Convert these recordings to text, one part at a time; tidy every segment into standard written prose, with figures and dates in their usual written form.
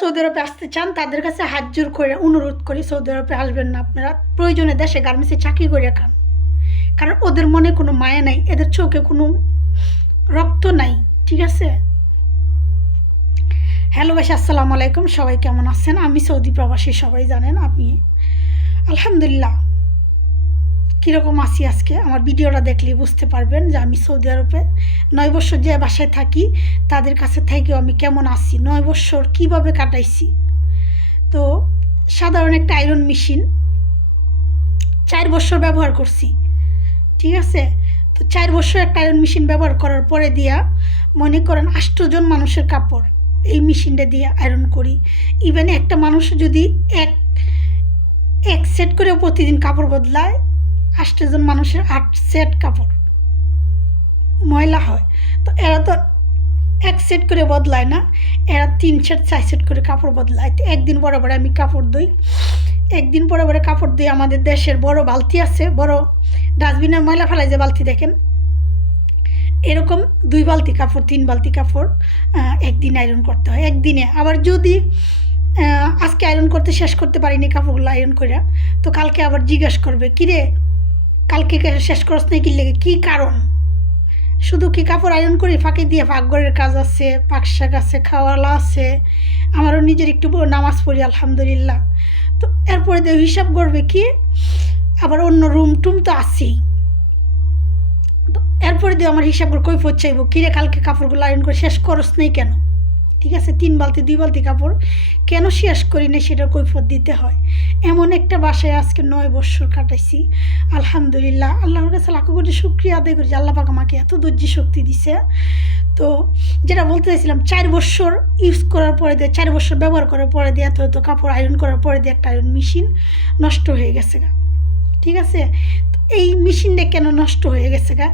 Saudi আরবে আসতে চান তাদের কাছে হাত জোর করে অনুরোধ করি, সৌদি আরবে আসবেন না আপনারা। প্রয়োজনে দেশে গার্মেন্টসে চাকরি করে খান, কারণ ওদের মনে কোনো মায়া নাই, এদের চোখে কোনো রক্ত নাই। ঠিক আছে? হ্যালো ভাই, আসসালামু আলাইকুম। সবাই কেমন আছেন? আমি সৌদি প্রবাসী, সবাই জানেন। আপনি আলহামদুলিল্লাহ কীরকম আছি আজকে আমার ভিডিওটা দেখলেই বুঝতে পারবেন যে আমি সৌদি আরবে 9 বছর যে বাসায় থাকি তাদের কাছে থেকেও আমি কেমন আছি, 9 বছর কীভাবে কাটাইছি। তো সাধারণ একটা আয়রন মেশিন 4 বছর ব্যবহার করছি। ঠিক আছে? তো 4 বছর একটা আয়রন মেশিন ব্যবহার করার পরে দিয়া মনে করেন 8 জন মানুষের কাপড় এই মেশিনটা দিয়ে আয়রন করি। ইভেন একটা মানুষ যদি এক সেট করে প্রতিদিন কাপড় বদলায়, 8 জন মানুষের 8 সেট কাপড় ময়লা হয়। তো এরা তো এক সেট করে বদলায় না, এরা 3 সেট 4 সেট করে কাপড় বদলায়। তো একদিন পরে পরে আমি কাপড় ধুই, একদিন পরে পরে কাপড় ধুই। আমাদের দেশের বড় বালতি আছে, বড় ডাস্টবিনের ময়লা ফেলায় যে বালতি দেখেন, এরকম 2 বালতি কাপড় 3 বালতি কাপড় একদিন আয়রন করতে হয় একদিনে। আবার যদি আজকে আয়রন করতে শেষ করতে পারিনি কাপড়গুলো আয়রন করে, তো কালকে আবার জিজ্ঞাসা করবে, কিরে কালকে শেষ করছ না কি লেগে, কী কারণ? শুধু কি কাপড় আয়রন করি? ফাঁকি দিয়ে পাকঘরের কাজ আছে, পাক শাক আছে, খাওয়ালা আছে, আমারও নিজের একটু নামাজ পড়ি আলহামদুলিল্লাহ। তো এরপরে দিয়ে হিসাব করবে কি, আবার অন্য রুম টুম তো আছেই। তো এরপরে দিয়ে আমার হিসাব করে কৈফত চাইব, কিরে কালকে কাপড়গুলো আয়রন করে শেষ করস নেই কেন? ঠিক আছে? 3 বালতি 2 বালতি কাপড় কেন শেষ করি না সেটা কৈফত দিতে হয়। এমন একটা বাসায় আজকে 9 বছর কাটাইছি আলহামদুলিল্লাহ। আল্লাহর কাছে লাখো কোটি শুকরিয়া আদায় করি যে আল্লাহ পাক আমাকে এত ধৈর্য শক্তি দিছে। তো যেটা বলতে চাইছিলাম, 4 বছর ইউজ করার পরে দিয়ে, 4 বছর ব্যবহার করার পরে দিয়ে এত কাপড় আয়রন করার পরে দিয়ে একটা আয়রন মেশিন নষ্ট হয়ে গেছে গা। ঠিক আছে? তো এই মেশিনটা কেন নষ্ট হয়ে গেছে গা,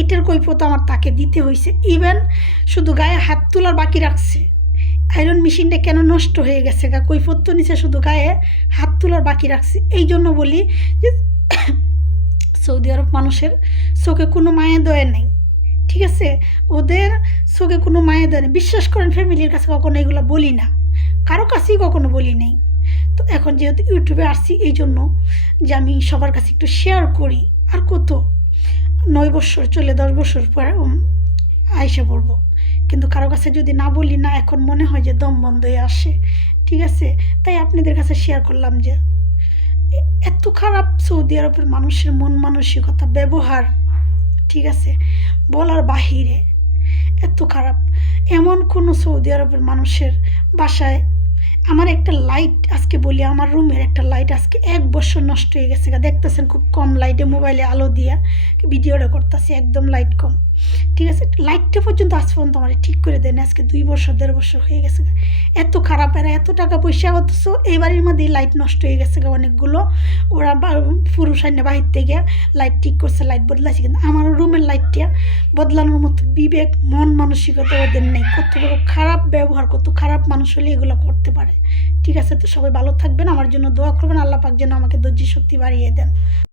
এটার কৈফত আমার তাকে দিতে হয়েছে। ইভেন শুধু গায়ে হাত তোলার বাকি রাখছে, আয়রন মেশিনটা কেন নষ্ট হয়ে গেছে গা কৈফত তো নিচে, শুধু গায়ে হাত তোলার বাকি রাখছে। এই জন্য বলি যে সৌদি আরব মানুষের চোখে কোনো মায়া দয়া নেই। ঠিক আছে? ওদের চোখে কোনো মায়া দয়া নেই। বিশ্বাস করেন, ফ্যামিলির কাছে কখনো এগুলো বলি না, কারো কাছেই কখনো বলি নেই। তো এখন যেহেতু ইউটিউবে আসছি, এই জন্য যে আমি সবার কাছে একটু শেয়ার করি। আর কত 9 বছর চলে 10 বছর পর আইসা পড়বো, কিন্তু কারো কাছে যদি না বলি না, এখন মনে হয় যে দম বন্ধ হয়ে আসে। ঠিক আছে? তাই আপনাদের কাছে শেয়ার করলাম যে এত খারাপ সৌদি আরবের মানুষের মন মানসিকতা, ব্যবহার, ঠিক আছে, বলার বাহিরে এত খারাপ। এমন কোনো সৌদি আরবের মানুষের বাসায় আমার একটা লাইট, আজকে বলি আমার রুমের একটা লাইট আজকে 1 বছর নষ্ট হয়ে গেছে। দেখতেছেন খুব কম লাইটে মোবাইলে আলো দিয়ে ভিডিওটা করতেছি, একদম লাইট কম। ঠিক আছে? লাইটটা পর্যন্ত আজ পর্যন্ত আমার ঠিক করে দেন, আজকে 2 বছর 1.5 বছর হয়ে গেছে। এত খারাপ, এরা এত টাকা পয়সা, অথচ এই বাড়ির মধ্যেই লাইট নষ্ট হয়ে গেছে অনেকগুলো। ওরা পুরুষ আইনে বাহির থেকে লাইট ঠিক করছে, লাইট বদলাইছে, কিন্তু আমার রুমের লাইটটা বদলানোর মতো বিবেক, মন মানসিকতা ওদের নেই। কত বড় খারাপ ব্যবহার, কত খারাপ মানুষ হলে এগুলো করতে পারে। ঠিক আছে? তো সবাই ভালো থাকবেন, আমার জন্য দোয়া করবেন, আল্লাহ পাক যেন আমাকে ধৈর্য শক্তি বাড়িয়ে দেন।